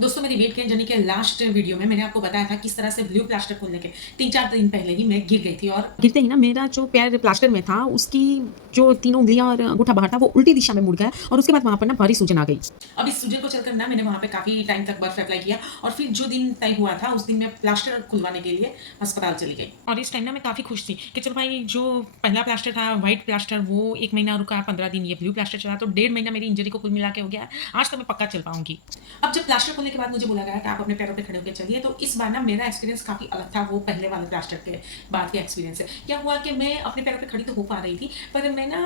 दोस्तों मेरी weight gain journey के लास्ट वीडियो में मैंने आपको बताया था किस तरह से ब्लू प्लास्टर को लेके 3-4 दिन पहले ही मैं गिर गई थी और गिरते ही ना मेरा जो पैर प्लास्टर में था उसकी जो तीनों उंगलियां और अंगूठा बाहर था वो उल्टी दिशा में मुड़ गया और उसके बाद वहां पर ना भारी सूजन आ गई। अब इस सूजन को चलकर ना मैंने वहां पे काफी टाइम तक बर्फ अप्लाई किया और फिर जो दिन तय हुआ था उस दिन मैं प्लास्टर खुलवाने के लिए अस्पताल चली गई और इस टाइम ना मैं काफी खुश थी कि चलो भाई जो पहला प्लास्टर था व्हाइट प्लास्टर वो 1 महीना रुका, 15 दिन ये ब्लू प्लास्टर चला, तो 1.5 महीना मेरी इंजरी को कुल मिला के हो गया। आज तो मैं पक्का चल पाऊंगी। अब जब प्लास्टर खोलने के बाद मुझे बोला गया कि आप अपने पैरों पे खड़े होकर चलिए, तो इस बार ना मेरा एक्सपीरियंस काफ़ी अलग था वो पहले वाले प्लास्टर के बाद के एक्सपीरियंस से। क्या हुआ कि मैं अपने पैरों पे खड़ी तो हो पा रही थी, पर मैं ना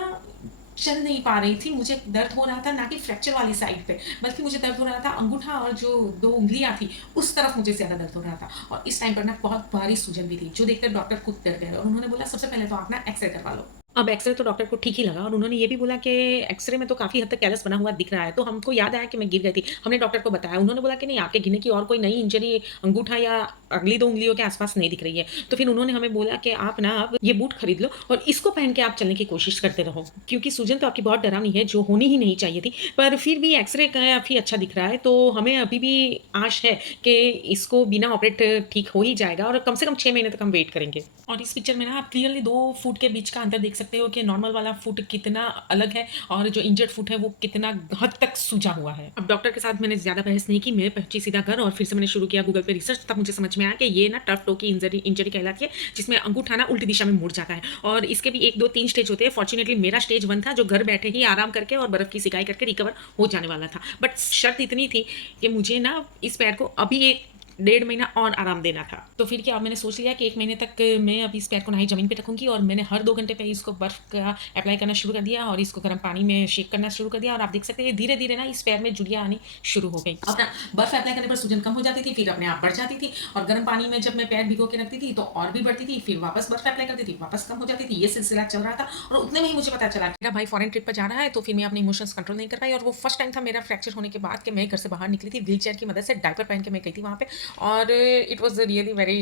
चल नहीं पा रही थी। मुझे दर्द हो रहा था ना कि फ्रैक्चर वाली साइड पे, बल्कि मुझे दर्द हो रहा था अंगूठा और जो 2 उंगलियां थी उस तरफ मुझे ज़्यादा दर्द हो रहा था। और इस टाइम पर ना बहुत भारी सूजन भी थी, जो देखकर डॉक्टर खुद डर गए और उन्होंने बोला सबसे पहले तो आप ना एक्सरे करवा लो। अब एक्सरे तो डॉक्टर को ठीक ही लगा और उन्होंने ये भी बोला कि एक्सरे में तो काफ़ी हद तक कैलस बना हुआ दिख रहा है। तो हमको याद आया कि मैं गिर गई थी। हमने डॉक्टर को बताया, उन्होंने बोला कि नहीं, आपके गिरने की और कोई नई इंजरी अंगूठा या अगली 2 उंगलियों के आसपास नहीं दिख रही है। तो फिर उन्होंने हमें बोला कि आप ना अब ये बूट खरीद लो और इसको पहन के आप चलने की कोशिश करते रहो, क्योंकि सूजन तो आपकी बहुत डरावनी है, जो होनी ही नहीं चाहिए थी। पर फिर भी एक्सरे काफ़ी अच्छा दिख रहा है, तो हमें अभी भी आश है कि इसको बिना ऑपरेट ठीक हो ही जाएगा और कम से कम 6 महीने तक हम वेट करेंगे। और इस पिक्चर में ना आप क्लियरली 2 फुट के बीच का अंतर देख सकते हो कि नॉर्मल वाला फुट कितना अलग है और जो इंजर्ड फुट है वो कितना हद तक सूजा हुआ है। अब डॉक्टर के साथ मैंने ज़्यादा बहस नहीं की, मैं पहुंची सीधा घर और फिर से मैंने शुरू किया गूगल पे रिसर्च। तब मुझे समझ में आया कि ये ना टर्फ टो की इंजरी कहलाती है, जिसमें अंगूठा ना उल्टी दिशा में मुड़ जाता है और इसके भी 1, 2, 3 स्टेज होते हैं। फॉर्चुनेटली मेरा स्टेज 1 था, जो घर बैठे ही आराम करके और बर्फ़ की सिकाई करके रिकवर हो जाने वाला था। बट शर्त इतनी थी कि मुझे ना इस पैर को अभी एक 1.5 महीना और आराम देना था। तो फिर क्या, मैंने सोच लिया कि 1 महीने तक मैं अभी इस पैर को ना ही ज़मीन पे रखूँगी और मैंने हर 2 घंटे पे इसको बर्फ़ का अप्लाई करना शुरू कर दिया और इसको गर्म पानी में शेक करना शुरू कर दिया और आप देख सकते हैं धीरे-धीरे ना इस पैर में झुर्रियाँ आनी शुरू हो गई। अपना बर्फ़ अप्लाई करने पर सूजन कम हो जाती थी, फिर अपने आप बढ़ जाती थी और गर्म पानी में जब मैं पैर भिगो के रखती थी तो और भी बढ़ती थी, फिर वापस बर्फ़ अप्लाई करती थी, वापस कम हो जाती थी। ये सिलसिला चल रहा था और उतने में ही मुझे पता चला कि मेरा भाई फॉरेन ट्रिप पर जा रहा है, तो फिर मैं अपने इमोशंस कंट्रोल नहीं कर पाई और वो फर्स्ट टाइम था मेरा फ्रैक्चर होने के बाद कि मैं घर से बाहर निकली थी व्हीलचेयर की मदद से, डायपर पहन के मैं गई थी वहाँ पे और it was really very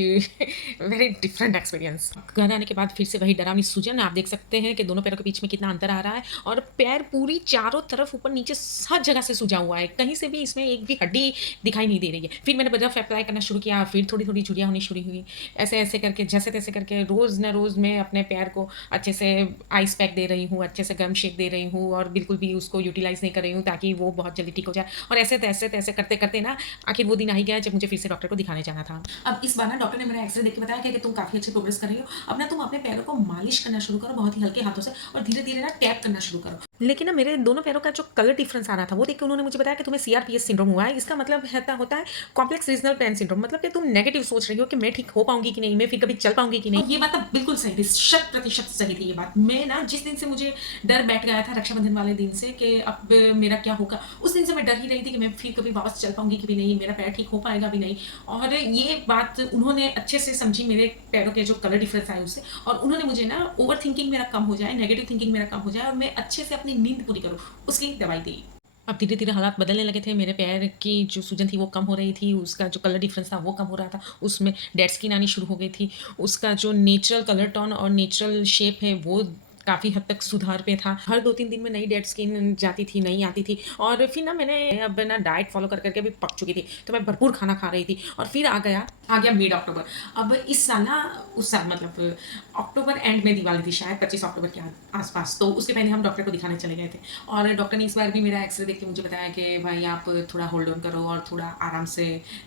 very different experience. घर आने के बाद फिर से वही डरावनी सूजन, आप देख सकते हैं कि दोनों पैरों के बीच में कितना अंतर आ रहा है और पैर पूरी चारों तरफ ऊपर नीचे हर जगह से सूजा हुआ है, कहीं से भी इसमें एक भी हड्डी दिखाई नहीं दे रही है। फिर मैंने बर्फ अप्लाई करना शुरू किया, फिर थोड़ी-थोड़ी झुर्रियाँ होनी शुरू हुई। ऐसे-ऐसे करके जैसे-तैसे करके रोज़ ना रोज़ मैं अपने पैर को अच्छे से आइस पैक दे रही हूँ, अच्छे से गर्म शेक दे रही हूँ और बिल्कुल भी उसको यूटिलाइज़ नहीं कर रही हूँ ताकि वो बहुत जल्दी ठीक हो जाए। और ऐसे-तैसे करते-करते ना आखिर वो दिन आ ही गया जब मुझे फिर से डॉक्टर को दिखाने जाना था। अब इस बार ना डॉक्टर ने मेरा एक्सरे देख के बताया कि तुम काफ़ी अच्छी प्रोग्रेस कर रही हो। अब ना तुम अपने पैरों को मालिश करना शुरू करो बहुत ही हल्के हाथों से और धीरे-धीरे ना टैप करना शुरू करो। लेकिन ना मेरे दोनों पैरों का जो कलर डिफरेंस आ रहा था वो देख के उन्होंने मुझे बताया कि तुम्हें सीआरपीएस सिंड्रोम हुआ है। इसका मतलब होता है कॉम्प्लेक्स रीजनल पेन सिंड्रोम, मतलब कि तुम नेगेटिव सोच रही हो कि मैं ठीक हो पाऊंगी कि नहीं, मैं फिर कभी चल पाऊंगी कि नहीं। और ये बात अब बिल्कुल सही थी, 100% सही थी ये बात। मैं ना जिस दिन से मुझे डर बैठ गया था रक्षाबंधन वाले दिन से कि अब मेरा क्या होगा, उस दिन से मैं डर ही रही थी कि मैं फिर कभी वापस चल पाऊंगी कि भी नहीं, मेरा पैर ठीक हो पाएगा भी नहीं। और ये बात उन्होंने अच्छे से समझी मेरे पैरों के जो कलर डिफरेंस आए उससे, और उन्होंने मुझे ना ओवर थिंकिंग मेरा कम हो जाए, नेगेटिव थिंकिंग मेरा कम हो जाए और मैं अच्छे से अपनी नींद पूरी करूँ, उसकी दवाई दी। अब धीरे-धीरे हालात बदलने लगे थे, मेरे पैर की जो सूजन थी वो कम हो रही थी, उसका जो कलर डिफरेंस था वो कम हो रहा था, उसमें डेड स्किन आनी शुरू हो गई थी, उसका जो नेचुरल कलर टोन और नेचुरल शेप है वो काफ़ी हद तक सुधार पे था। हर 2-3 दिन में नई डेड स्किन जाती थी, नई आती थी और फिर ना मैंने अब ना डाइट फ़ॉलो कर के भी पक चुकी थी, तो मैं भरपूर खाना खा रही थी और फिर आ गया मिड अक्टूबर। अब इस साल ना, उस साल मतलब अक्टूबर एंड में दिवाली थी शायद 25 अक्टूबर के आस-पास, तो उसके पहले हम डॉक्टर को दिखाने चले गए थे और डॉक्टर ने इस बार भी मेरा एक्सरे देख के मुझे बताया कि भाई आप थोड़ा होल्ड ऑन करो और थोड़ा आराम से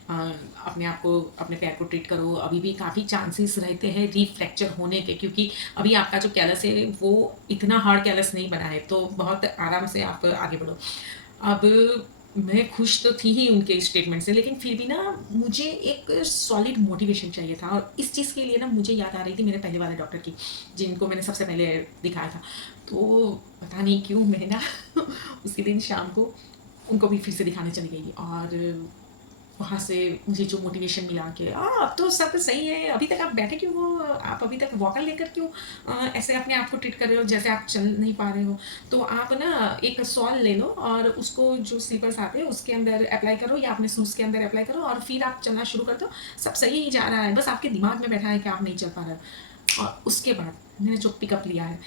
अपने आप को, अपने पैर को ट्रीट करो। अभी भी काफ़ी चांसेस रहते हैं रीफ्रैक्चर होने के, क्योंकि अभी आपका जो कैलस है वो इतना हार्ड कैलस नहीं बना है, तो बहुत आराम से आप आगे बढ़ो। अब मैं खुश तो थी ही उनके स्टेटमेंट से, लेकिन फिर भी ना मुझे एक सॉलिड मोटिवेशन चाहिए था और इस चीज़ के लिए ना मुझे याद आ रही थी मेरे पहले वाले डॉक्टर की, जिनको मैंने सबसे पहले दिखाया था। तो पता नहीं क्यों मैं ना उसी दिन शाम को उनको भी फिर से दिखाने चली गई और वहाँ से मुझे जो मोटिवेशन मिला कि अब तो सब सही है, अभी तक आप बैठे क्यों हो, आप अभी तक वॉकर लेकर क्यों ऐसे अपने आप को ट्रीट कर रहे हो जैसे आप चल नहीं पा रहे हो। तो आप ना एक सॉल ले लो और उसको, जो स्लीपर्स आते हैं उसके अंदर अप्लाई करो या अपने शूज़ के अंदर अप्लाई करो और फिर आप चलना शुरू कर दो। सब सही ही जा रहा है, बस आपके दिमाग में बैठा है कि आप नहीं चल पा रहे हो। और उसके बाद मैंने जो पिकअप लिया है,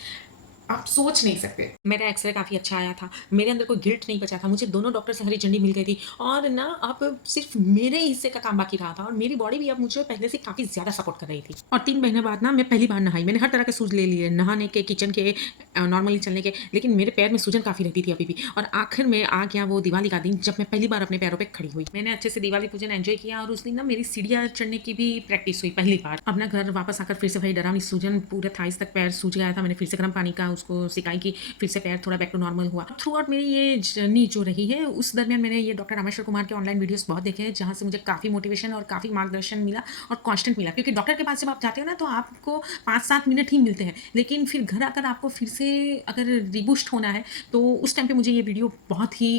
आप सोच नहीं सकते। मेरा एक्स-रे काफ़ी अच्छा आया था। मेरे अंदर कोई गिल्ट नहीं बचा था। मुझे दोनों डॉक्टर से हरी झंडी मिल गई थी और ना अब सिर्फ़ मेरे हिस्से का काम बाकी रहा था और मेरी बॉडी भी अब मुझे पहले से काफ़ी ज़्यादा सपोर्ट कर रही थी। और 3 महीने बाद ना मैं पहली बार नहाई। मैंने हर तरह के सूज़ ले लिए, नहाने के, किचन के, नॉर्मली चलने के, लेकिन मेरे पैर में सूजन काफ़ी रहती थी अभी भी। और आखिर में आ गया वो दिवाली का दिन जब मैं पहली बार अपने पैरों पे खड़ी हुई। मैंने अच्छे से दिवाली पूजन एन्जॉय किया और उस दिन ना मेरी सीढ़ियाँ चढ़ने की भी प्रैक्टिस हुई पहली बार। अपना घर वापस आकर फिर से वही डरावनी सूजन, पूरे थाइज़ तक पैर सूज गया था। मैंने फिर से गर्म पानी का उसको सिकाई की, फिर से पैर थोड़ा बैक टू नॉर्मल हुआ। थ्रू आउट मेरी ये जर्नी जो रही है, उस दरमियान मैंने ये डॉक्टर रामेश्वर कुमार के ऑनलाइन वीडियोज़ बहुत देखे हैं, जहाँ से मुझे काफ़ी मोटिवेशन और काफ़ी मार्गदर्शन मिला और कांस्टेंट मिला। क्योंकि डॉक्टर के पास जब आप जाते हो ना, तो आपको 5-7 मिनट ही मिलते हैं, लेकिन फिर घर आकर आपको फिर से अगर रीबूस्ट होना है, तो उस टाइम पे मुझे ये वीडियो बहुत ही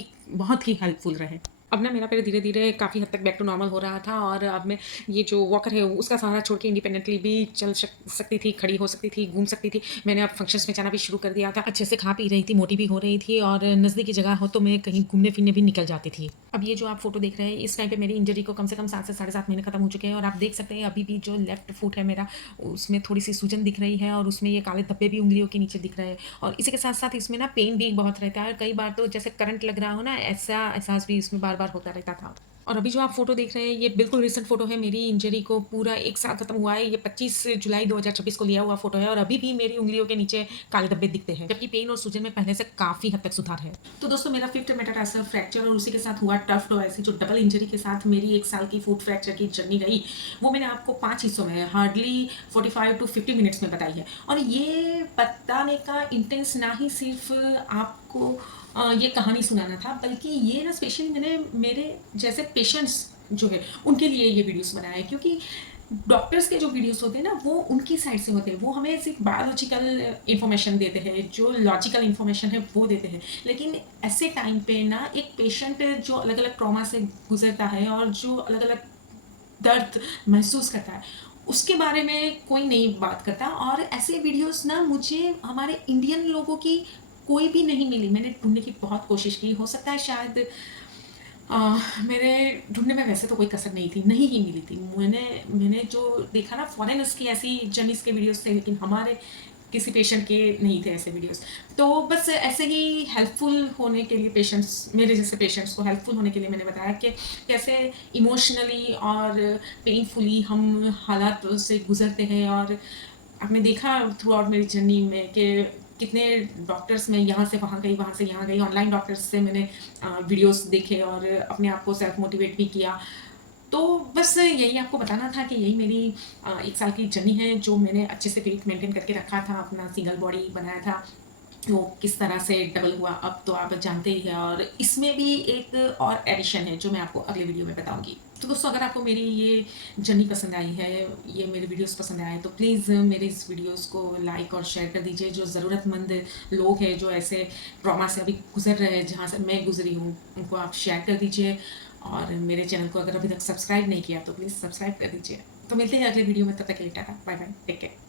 हेल्पफुल रहे। अब ना मेरा पैर धीरे-धीरे काफ़ी हद तक बैक टू नॉर्मल हो रहा था और अब मैं ये जो वॉकर है उसका सहारा छोड़ के इंडिपेंडेंटली भी चल सकती थी, खड़ी हो सकती थी, घूम सकती थी। मैंने अब फंक्शंस में जाना भी शुरू कर दिया था। अच्छे से खा पी रही थी, मोटी भी हो रही थी और नज़दीकी जगह हो तो मैं कहीं घूमने-फिरने भी निकल जाती थी। अब ये जो आप फ़ोटो देख रहे हैं, इस टाइम पे मेरी इंजरी को कम से कम 7 से साढ़े 7 महीने खत्म हो चुके हैं और आप देख सकते हैं अभी भी जो लेफ्ट फुट है मेरा, उसमें थोड़ी-सी सूजन दिख रही है और उसमें ये काले धब्बे भी उँगलियों के नीचे दिख रहे हैं। और इसी के साथ-साथ इसमें ना पेन भी बहुत रहता है और कई बार तो जैसे करंट लग रहा हो ना, ऐसा एहसास भी इसमें बार-बार होता रहता था। और अभी जो आप फ़ोटो देख रहे हैं, ये बिल्कुल रीसेंट फ़ोटो है। मेरी इंजरी को पूरा 1 साल खत्म हुआ है। ये 25 जुलाई 2026 को लिया हुआ फ़ोटो है और अभी भी मेरी उँगलियों के नीचे काले धब्बे दिखते हैं, जबकि पेन और सूजन में पहले से काफ़ी हद तक सुधार है। तो दोस्तों, मेरा 5th मेटाटार्सल फ्रैक्चर और उसी के साथ हुआ टर्फ टो, ऐसी जो डबल इंजरी के साथ मेरी 1 साल की फुट फ्रैक्चर की जर्नी रही, वो मैंने आपको 5 हिस्सों में हार्डली 45 टू 50 मिनट्स में बताई है। और ये बताने का इंटेंस ना ही सिर्फ़ आपको ये कहानी सुनाना था, बल्कि ये ना स्पेशली मैंने मेरे जैसे पेशेंट्स जो है उनके लिए ये वीडियोस बनाया है। क्योंकि डॉक्टर्स के जो वीडियोस होते हैं ना, वो उनकी साइड से होते हैं। वो हमें सिर्फ बायोलॉजिकल इंफॉर्मेशन देते हैं, जो लॉजिकल इंफॉर्मेशन है वो देते हैं। लेकिन ऐसे टाइम पे ना एक पेशेंट जो अलग अलग ट्रॉमा से गुजरता है और जो अलग अलग दर्द महसूस करता है, उसके बारे में कोई नहीं बात करता। और ऐसे वीडियोस ना मुझे हमारे इंडियन लोगों की कोई भी नहीं मिली। मैंने ढूँढने की बहुत कोशिश की, हो सकता है शायद अ, मेरे ढूँढने में वैसे तो कोई कसर नहीं थी, नहीं ही मिली थी। मैंने जो देखा ना, फॉरेनर्स की ऐसी जर्नीज़ के वीडियोज़ थे, लेकिन हमारे किसी पेशेंट के नहीं थे ऐसे वीडियोज़। तो बस ऐसे ही हेल्पफुल होने के लिए, पेशेंट्स मेरे जैसे पेशेंट्स को हेल्पफुल होने के लिए मैंने बताया कि कैसे इमोशनली और पेनफुली हम हालात से गुज़रते हैं। और आपने देखा थ्रू आउट मेरी जर्नी में कि कितने डॉक्टर्स मैं यहाँ से वहाँ गई, वहाँ से यहाँ गई। ऑनलाइन डॉक्टर्स से मैंने वीडियोस देखे और अपने आप को सेल्फ मोटिवेट भी किया। तो बस यही आपको बताना था कि यही मेरी 1 साल की जर्नी है, जो मैंने अच्छे से वेट मेंटेन करके रखा था, अपना सिंगल बॉडी बनाया था। वो किस तरह से डबल हुआ अब तो आप जानते ही हैं। और इसमें भी एक और एडिशन है जो मैं आपको अगले वीडियो में बताऊँगी। तो दोस्तों, अगर आपको मेरी ये जर्नी पसंद आई है, ये मेरे वीडियोस पसंद आए, तो प्लीज़ मेरे इस वीडियोस को लाइक और शेयर कर दीजिए। जो ज़रूरतमंद लोग हैं, जो ऐसे ट्रॉमा से अभी गुज़र रहे हैं, जहाँ से मैं गुज़री हूँ, उनको आप शेयर कर दीजिए। और मेरे चैनल को अगर अभी तक सब्सक्राइब नहीं किया तो प्लीज़ सब्सक्राइब कर दीजिए। तो मिलते हैं अगले वीडियो में, तब तक के लिए tata, bye bye, take care.